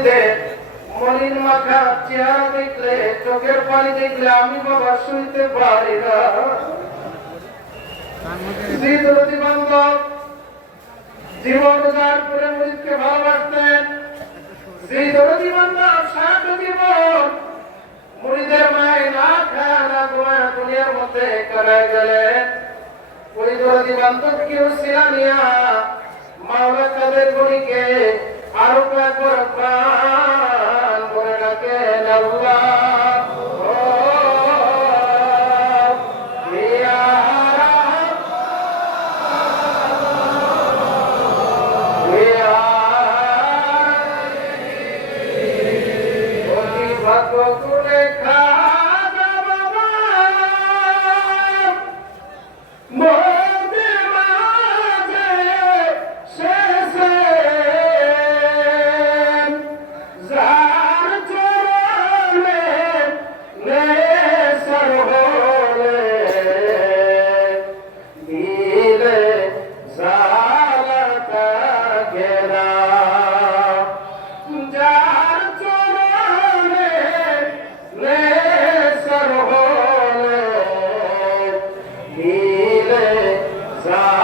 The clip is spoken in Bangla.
মলিন মাখা চেহারা দেখলে, চোখের পানি দেখলে আমি বাবা শুইতে পারি না। শ্রীদরদি বান্ধব জীবন উজাড় করে মুরিদকে ভালোবাসতেন। শ্রীদরদি বান্ধব সারাটা জীবন মুরিদের মায় না খায় না ঘুমায় দুনিয়ার মধ্যে কাটায় গেলেন। ওই দরদি বান্ধব কেউ ছিলানিয়া মাওলা কাদের গণিকে আরো কয়েকবার প্রাণ করে ডাকেন আল্লাহ। Za